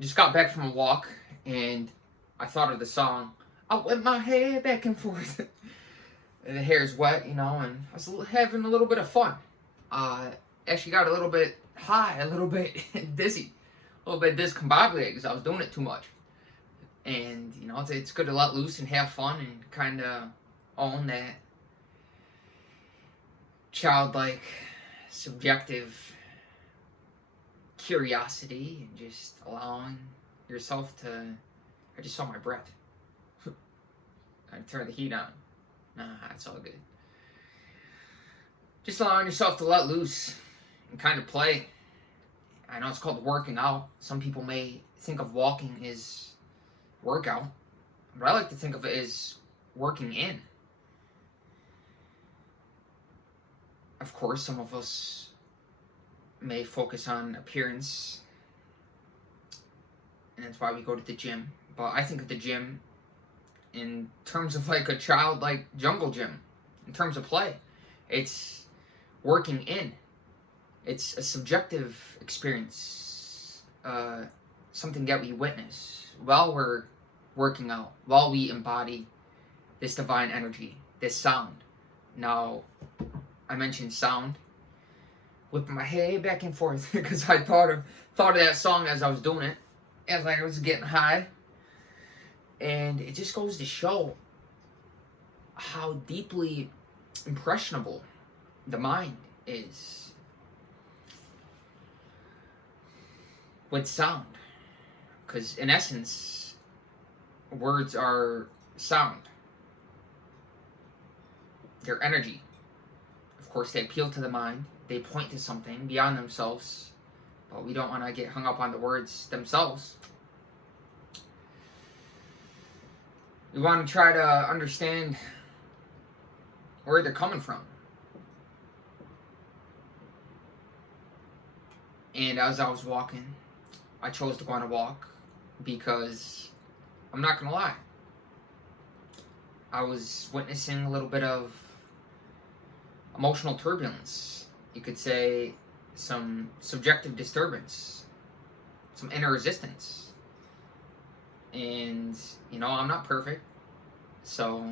Just got back from a walk and I thought of the song. I whip my hair back and forth. And the hair's wet, and I was having a little bit of fun. Actually got a little bit high, a little bit dizzy, a little bit discombobulated because I was doing it too much. And, it's good to let loose and have fun and kind of own that childlike, subjective curiosity and just allowing yourself to. I just saw my breath. I turned the heat on. Nah, it's all good. Just allowing yourself to let loose and kind of play. I know it's called working out. Some people may think of walking as workout, but I like to think of it as working in. Of course, some of us may focus on appearance, and that's why we go to the gym. But I think of the gym in terms of like a childlike jungle gym, in terms of play. It's working in. It's a subjective experience, something that we witness while we're working out, while we embody this divine energy, this sound. Now, I mentioned sound, whipping my head back and forth because I thought of that song as I was doing it, as I was getting high, and it just goes to show how deeply impressionable the mind is with sound. Because in essence, words are sound. They're energy. Of course, they appeal to the mind. They point to something beyond themselves. But we don't want to get hung up on the words themselves. We want to try to understand where they're coming from. And as I was walking, I chose to go on a walk because I'm not going to lie. I was witnessing a little bit of emotional turbulence. You could say some subjective disturbance, some inner resistance. And, I'm not perfect. So,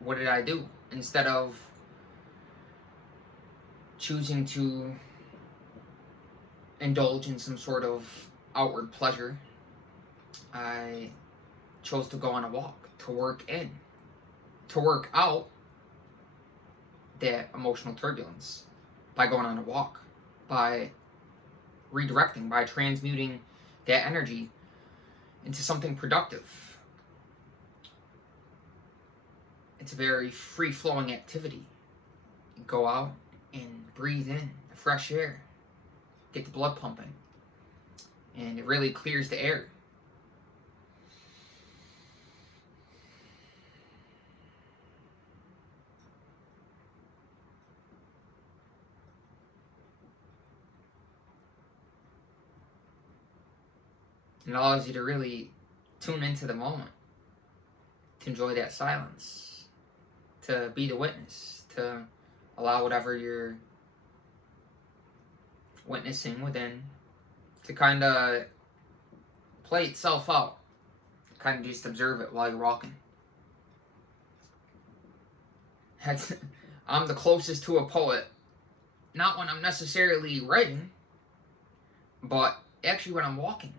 what did I do? Instead of choosing to indulge in some sort of outward pleasure, I chose to go on a walk, to work in, to work out that emotional turbulence by going on a walk, by redirecting, by transmuting that energy into something productive. It's a very free-flowing activity. You go out and breathe in the fresh air, get the blood pumping, and it really clears the air. It allows you to really tune into the moment, to enjoy that silence, to be the witness, to allow whatever you're witnessing within to kind of play itself out. Kind of just observe it while you're walking. I'm the closest to a poet, not when I'm necessarily writing, but actually when I'm walking.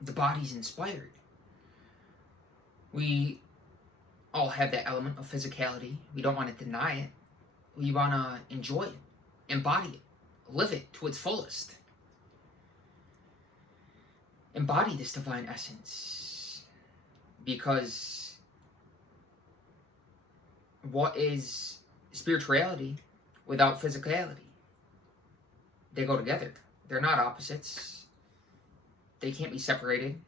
The body's inspired. We all have that element of physicality. We don't want to deny it. We want to enjoy it, embody it, live it to its fullest. Embody this divine essence. Because what is spirituality without physicality? They go together. They're not opposites. They can't be separated.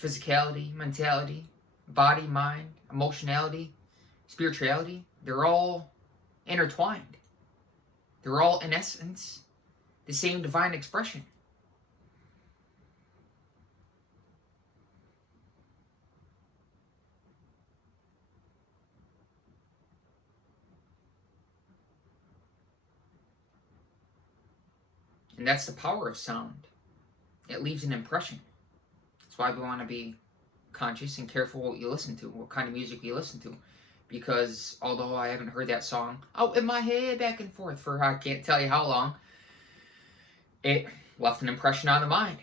Physicality, mentality, body, mind, emotionality, spirituality, they're all intertwined. They're all, in essence, the same divine expression. And that's the power of sound. it leaves an impression. That's why we want to be conscious and careful what you listen to, what kind of music you listen to. Because although I haven't heard that song out in my head back and forth for I can't tell you how long, it left an impression on the mind.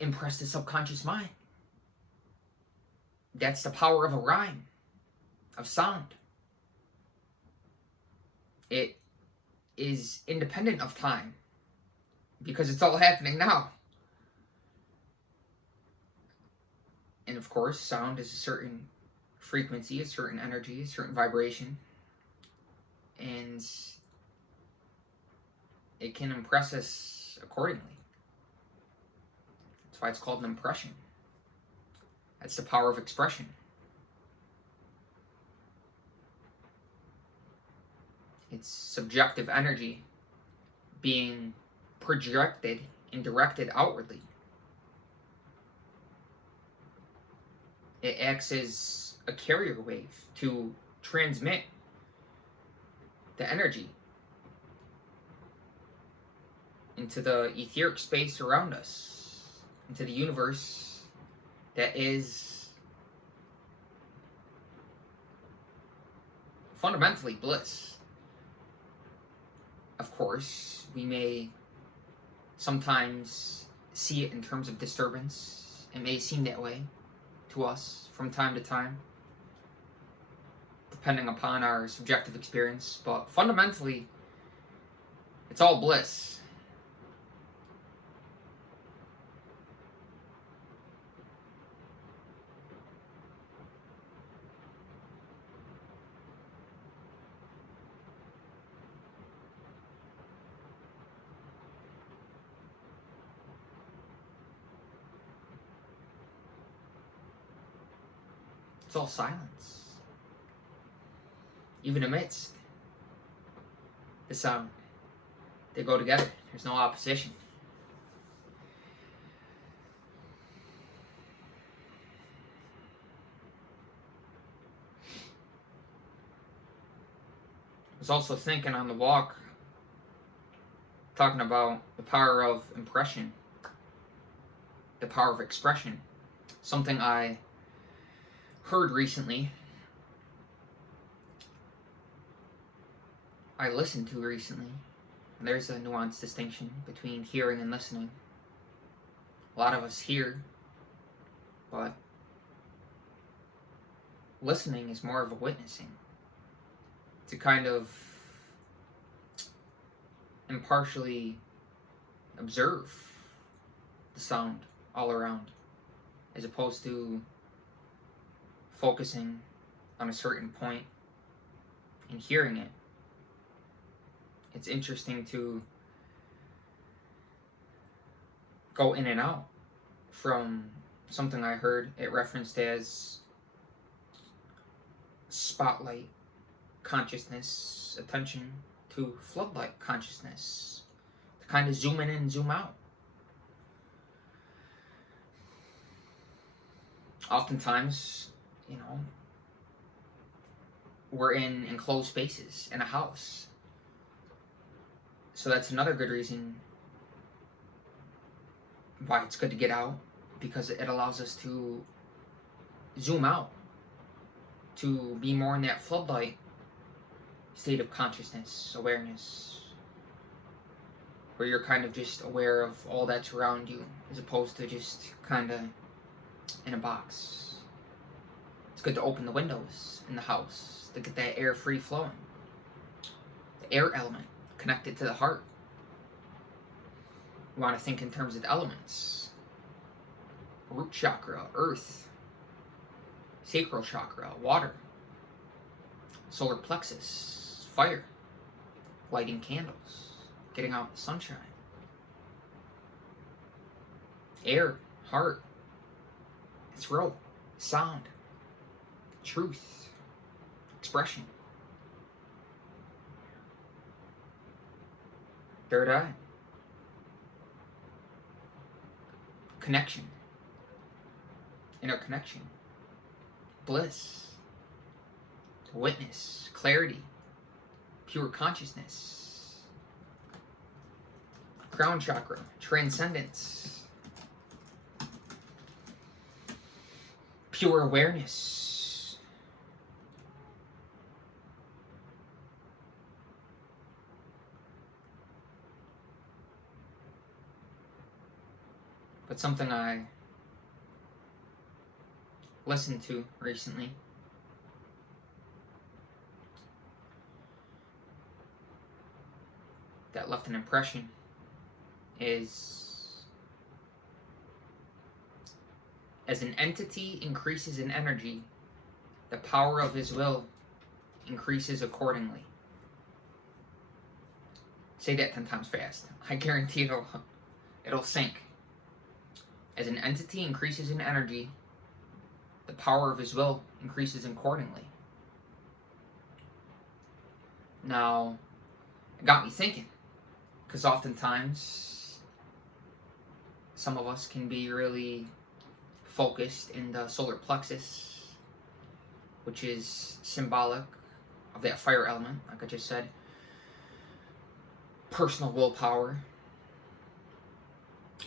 Impressed the subconscious mind. That's the power of a rhyme, of sound. It is independent of time because it's all happening now. And of course, sound is a certain frequency, a certain energy, a certain vibration. And it can impress us accordingly. That's why it's called an impression. That's the power of expression. It's subjective energy being projected and directed outwardly. It acts as a carrier wave to transmit the energy into the etheric space around us, into the universe that is fundamentally bliss. Of course, we may sometimes see it in terms of disturbance. It may seem that way to us from time to time, depending upon our subjective experience, but fundamentally, it's all bliss. It's all silence. Even amidst the sound, they go together. There's no opposition. I was also thinking on the walk, talking about the power of impression, the power of expression. Something I heard recently, I listened to recently, and there's a nuanced distinction between hearing and listening. A lot of us hear, but listening is more of a witnessing, to kind of impartially observe the sound all around, as opposed to focusing on a certain point and hearing it. It's interesting to go in and out from something I heard it referenced as spotlight consciousness attention to floodlight consciousness, to kind of zoom in and zoom out. Oftentimes, we're in enclosed spaces in a house. So that's another good reason why it's good to get out, because it allows us to zoom out, to be more in that floodlight state of consciousness, awareness, where you're kind of just aware of all that's around you, as opposed to just kind of in a box. It's good to open the windows in the house to get that air free flowing. The air element connected to the heart. You want to think in terms of the elements. Root chakra, earth. Sacral chakra, water. Solar plexus, fire. Lighting candles. Getting out in the sunshine. Air, heart. Throat, sound. Truth. Expression. Third eye. Connection. Interconnection. Bliss. Witness. Clarity. Pure consciousness. Crown chakra. Transcendence. pure awareness. But something I listened to recently that left an impression is, as an entity increases in energy, the power of his will increases accordingly. Say that 10 times fast. I guarantee it'll sink. As an entity increases in energy, the power of his will increases accordingly. Now, it got me thinking, because oftentimes some of us can be really focused in the solar plexus, which is symbolic of that fire element, like I just said. Personal willpower,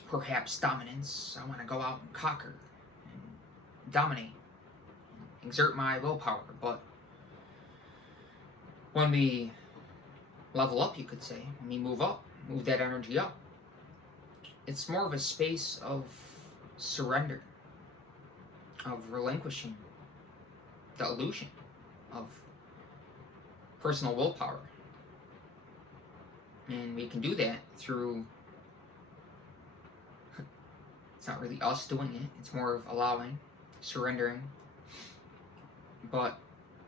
perhaps dominance. I want to go out and conquer and dominate, exert my willpower. But when we level up, you could say, when we move up, move that energy up, it's more of a space of surrender, of relinquishing the illusion of personal willpower. And we can do that through, it's not really us doing it, it's more of allowing, surrendering. But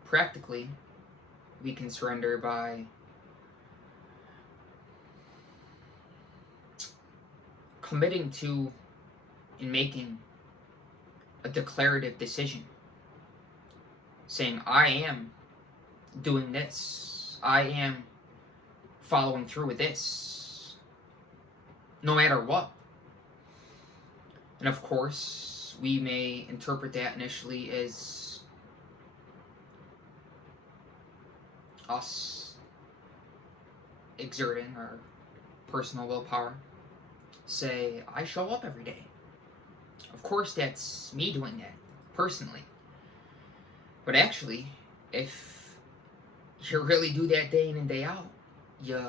practically, we can surrender by committing to and making a declarative decision, saying, I am doing this, I am following through with this, no matter what. And of course, we may interpret that initially as us exerting our personal willpower. Say, I show up every day. Of course, that's me doing that, personally. But actually, if you really do that day in and day out, you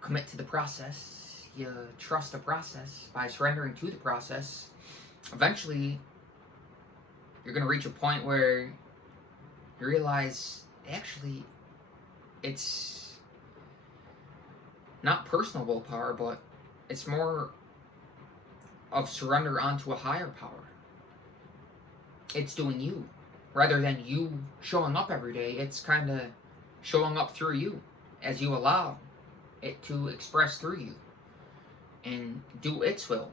commit to the process, you trust the process by surrendering to the process, eventually you're going to reach a point where you realize, actually, it's not personal willpower, but it's more of surrender onto a higher power. It's doing you. Rather than you showing up every day, it's kind of showing up through you as you allow it to express through you and do its will.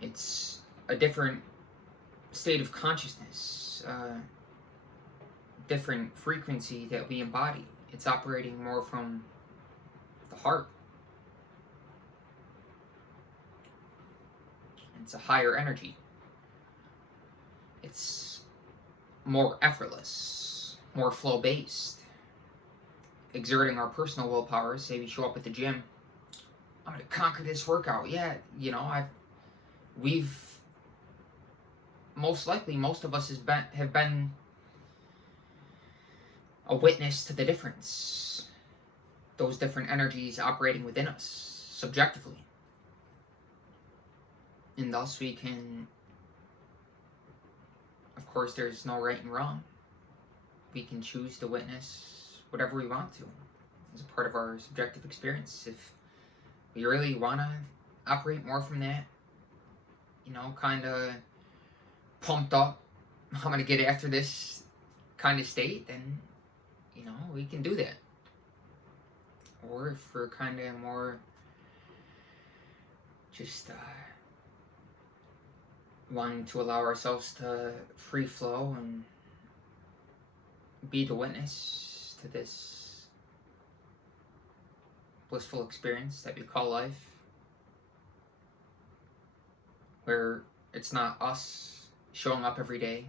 It's a different state of consciousness, different frequency that we embody. It's operating more from the heart. It's a higher energy. It's more effortless, more flow-based. Exerting our personal willpower, say we show up at the gym, I'm going to conquer this workout. Yeah, we've most likely, most of us have been a witness to the difference. Those different energies operating within us, subjectively. And thus we can, of course, there's no right and wrong. We can choose to witness whatever we want to as a part of our subjective experience. If we really want to operate more from that, kind of pumped up, I'm going to get after this kind of state, then, we can do that. Or if we're kind of more just wanting to allow ourselves to free flow and be the witness to this blissful experience that we call life, where it's not us showing up every day,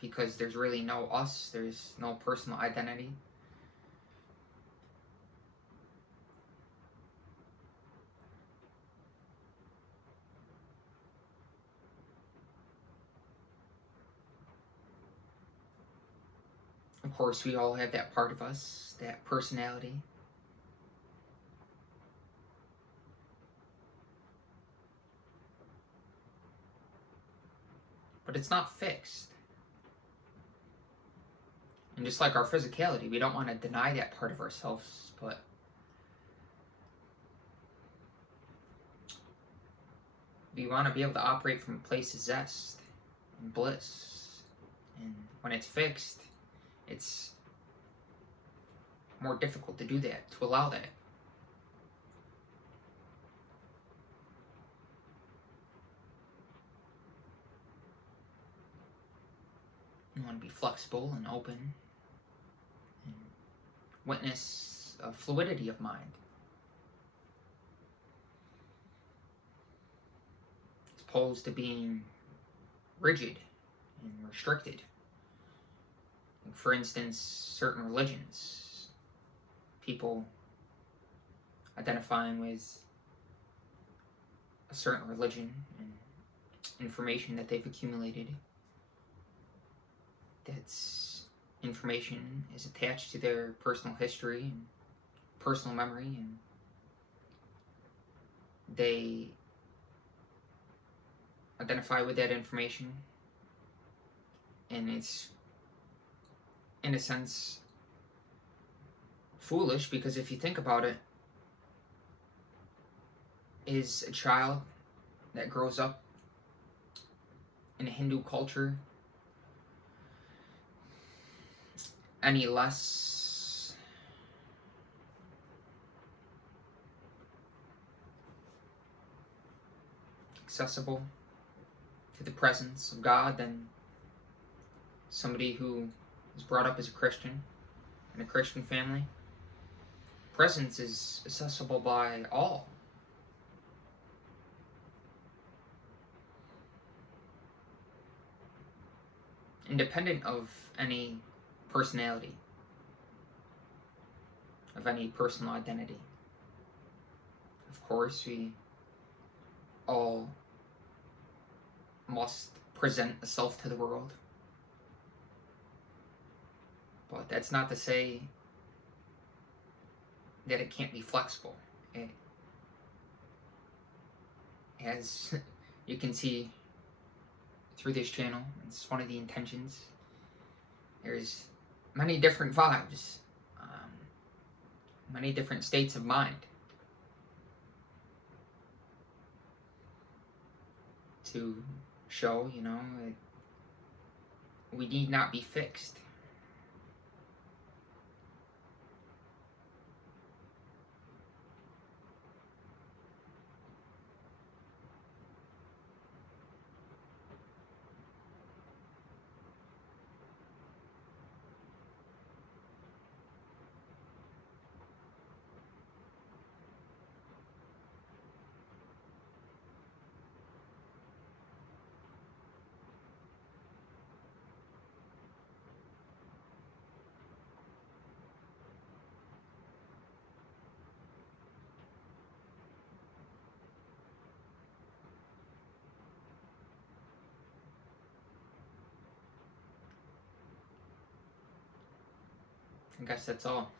because there's really no us, there's no personal identity. Of course, we all have that part of us, that personality. But it's not fixed. And just like our physicality, we don't want to deny that part of ourselves, but we want to be able to operate from a place of zest and bliss. And when it's fixed, it's more difficult to do that, to allow that. You want to be flexible and open and witness a fluidity of mind. As opposed to being rigid and restricted. Like for instance, certain religions, people identifying with a certain religion and information that they've accumulated, that's information is attached to their personal history and personal memory, and they identify with that information, and it's in a sense foolish, because if you think about it, is a child that grows up in a Hindu culture any less accessible to the presence of God than somebody who was brought up as a Christian in a Christian family? Presence is accessible by all. Independent of any personality, of any personal identity. Of course, we all must present a self to the world. But that's not to say that it can't be flexible. As you can see through this channel, it's one of the intentions. There's many different vibes, many different states of mind to show, that we need not be fixed. I guess that's all.